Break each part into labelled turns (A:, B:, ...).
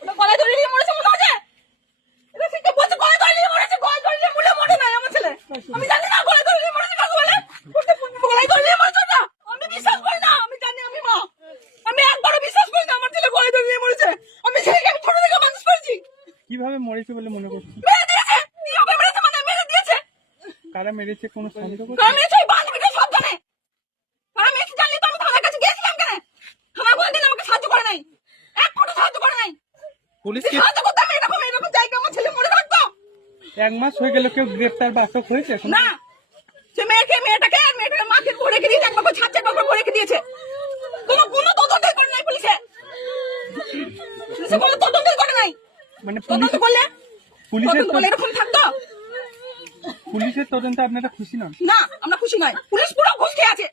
A: ওটা গলায় দড়ি দিয়ে মরেছে মনে হচ্ছে এটা ঠিক বলছে গলায় দড়ি দিয়ে মরেছে? গলায় দড়ি দিয়ে মরে মরে নাই আমার ছেলে। আমি জানি না গলায় দড়ি দিয়ে মরেছে কাকে বলে। গলায় দড়ি দিয়ে মরেছে না আমি বিশ্বাস করি না আমি জানি আমি মা। আমি একবারও বিশ্বাস করি না আমার ছেলে গলায় দিয়ে মরেছে। আমি ছেলেকে আমি ছোট থেকে মানুষ করেছি।
B: কীভাবে মরেছে বলে মনে করছি?
A: মেরে দিয়েছে। কীভাবে মেরেছে মানে মেরে দিয়েছে।
B: কারা মেরেছে কোনো সন্দেহ
A: মেরেছে ওই বান্ধবীটা সব জানে কারণ মেরেছে জানলে তো আমি থানার কাছে গিয়েছিলাম কেন থানা কোনদিন আমাকে সাহায্য করে নাই এক ফোঁটা সাহায্য করে নাই
B: পুলিশ
A: এরকম এরকম জায়গা আমার ছেলে মরে থাকতো।
B: এক মাস হয়ে গেল কেউ গ্রেপ্তার বা আটক হয়েছে এখন?
A: না সে মেয়েকে মেয়েটাকে আর মেয়েটাকে মাকে রেখে দিয়েছে রেখে কোনো কোনো তদন্ত করে নাই পুলিশে। পুলিশে কোনো তদন্ত করে নাই।
B: মানে পুলিশ
A: তদন্ত
B: পুলিশের
A: তদন্ত করলে এরকম থাকতো।
B: পুলিশের তদন্তে আপনারা খুশি নন?
A: না আমরা খুশি নয়। পুলিশ পুরো ঘুষ খেয়ে আছে।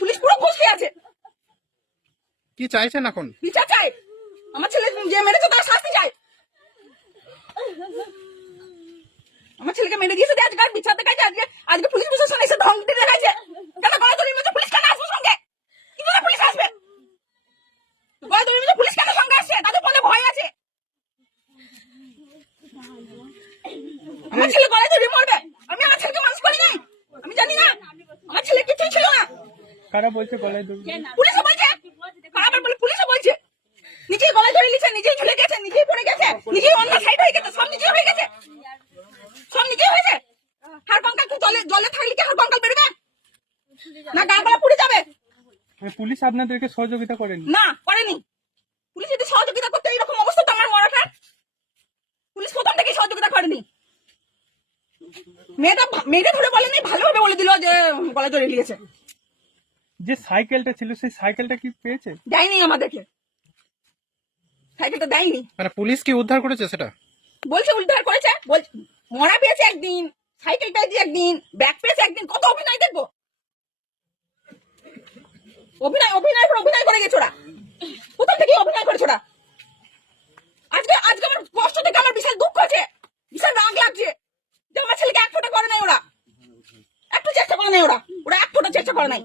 A: পুলিশ পুরো ঘুষ খেয়ে আছে।
B: কি চাইছেন এখন?
A: বিচার ছেলে যে মেরেছে তার শাস্তি চাই। আমার ছেলেকে মেরে দিয়েছে আজকাল বিচার দেখাইছে আজকে আজকে পুলিশ প্রশাসন এসে ঢং দিতে কেন গলা দড়ির মধ্যে পুলিশ কেন আসবে সঙ্গে? কি করে পুলিশ আসবে? গলা দড়ির মধ্যে পুলিশ কেন সঙ্গে আসছে? তাদের মনে ভয় আছে। আমার ছেলে দড়ি মরবে। আমি আমার ছেলেকে মানুষ করি নাই। আমি জানি না। আমার ছেলে কিছুই ছিল না।
B: কারা বলছে গলায় দড়ি
A: পুলিশও বলছে আবার বলে পুলিশও বলছে নিজেই গলায় ধরে নিচ্ছে নিজেই ঝুলে গেছে নিজেই পড়ে গেছে নিজেই অন্য সাইড হয়ে গেছে সব নিজেই হয়ে গেছে। সব নিজেই হয়েছে হাড় কঙ্কাল কি জলে জলে থাকলে কি হাড় কঙ্কাল বেরোবে? না গা গলা পুড়ে যাবে।
B: পুলিশ আপনাদেরকে সহযোগিতা করেনি?
A: না করেনি। পুলিশ যদি সহযোগিতা করতে এইরকম অবস্থা তো আমার মরাটা। পুলিশ প্রথম থেকেই সহযোগিতা করেনি। মেয়েটা মেয়েটা ধরে বলেনি ভালোভাবে বলে দিল যে গলায় ধরে নিয়েছে
B: যে সাইকেলটা ছিল সেই সাইকেলটা কি পেয়েছে?
A: দেয়নি আমাদেরকে। সাইকেলটা দেয়নি।
B: মানে পুলিশ কি উদ্ধার করেছে সেটা?
A: বলছে উদ্ধার করেছে বলছে মরা পেয়েছে একদিন সাইকেল পেয়েছে একদিন ব্যাগ পেয়েছে একদিন কত অভিনয় দেখব? অভিনয় অভিনয় করে অভিনয় করে গেছে ওরা। কোথা থেকে অভিনয় করেছে ওরা? আজকে আজকে আমার কষ্ট থেকে আমার বিশাল দুঃখ আছে বিশাল রাগ লাগছে যে আমার ছেলেকে এক ফোঁটা করে নাই ওরা। একটু চেষ্টা করে নাই ওরা ওরা এক ফোঁটা চেষ্টা করে নাই।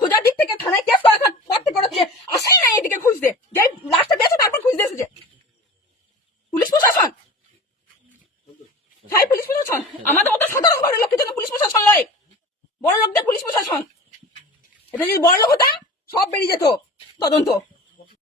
A: খোঁজার দিক থেকে থানায় কেস করা করতে করেছে আসেই নাই এদিকে খুঁজতে। যে এটা যদি বড় লোক হতাম সব বেরিয়ে যেত। তদন্ত।